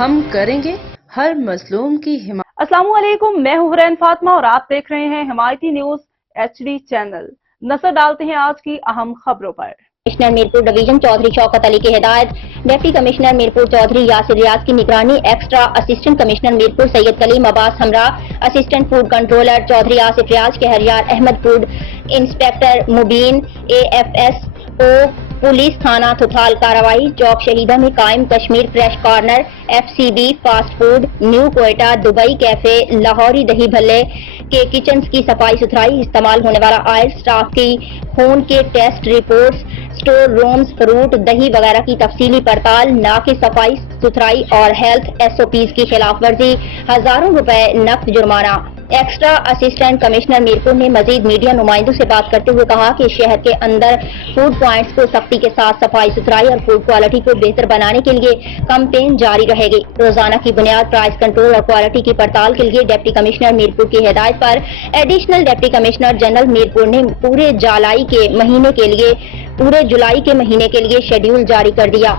ہم کریں گے ہر مظلوم کی حمایت۔ السلام علیکم، میں ہوں حرین فاطمہ اور آپ دیکھ رہے ہیں حمایتی نیوز HD چینل۔ نظر ڈالتے ہیں آج کی اہم خبروں پر۔ کمشنر میرپور ڈویژن چودھری شوکت علی کی ہدایت، ڈپٹی کمشنر میرپور چودھری یاسر ریاض کی نگرانی، extra assistant commissioner Mirpur Syed Kaleem Abbas ہمراہ، assistant food controller Chaudhry Asif Riaz, کہریار Ahmed, food inspector Mubeen AFSO police تھانہ تھتھال کارروائی۔ چوک شہیدہ میں قائم Kashmir fresh corner, FCB fast food, new Quetta Dubai cafe, Lahori dahi bhalle کے کچنز کی صفائی ستھرائی، استعمال ہونے والا آئل، سٹاف کی خون کے test reports, store rooms, fruit, دہی وغیرہ کی تفصیلی پڑتال، ناقص صفائی ستھرائی اور ہیلتھ SOPs کی خلاف ورزی، ہزاروں روپے نقد جرمانہ۔ ایکسٹرا اسسٹنٹ کمشنر میرپور نے مزید میڈیا نمائندوں سے بات کرتے ہوئے کہا کہ شہر کے اندر فوڈ پوائنٹس کو سختی کے ساتھ صفائی ستھرائی اور فوڈ کوالٹی کو بہتر بنانے کے لیے کمپین جاری رہے گی۔ روزانہ کی بنیاد پرائس کنٹرول اور کوالٹی کی پڑتال کے لیے ڈپٹی کمشنر میرپور کی ہدایت پر additional deputy commissioner general Mirpur نے پورے جولائی کے مہینے کے لیے شیڈیول جاری کر دیا۔